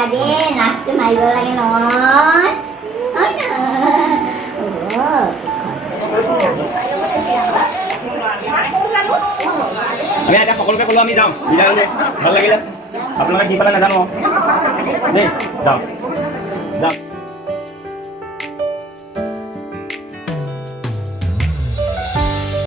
নাপাহৰিবা দেই নাচটো মাৰিব লাগে নহয় আমি এতিয়া সকলোকে ক'লো আমি যাওঁ বিদায় ভাল লাগিলে আপোনালোকে কি পালে নাজানো দেই যাওঁ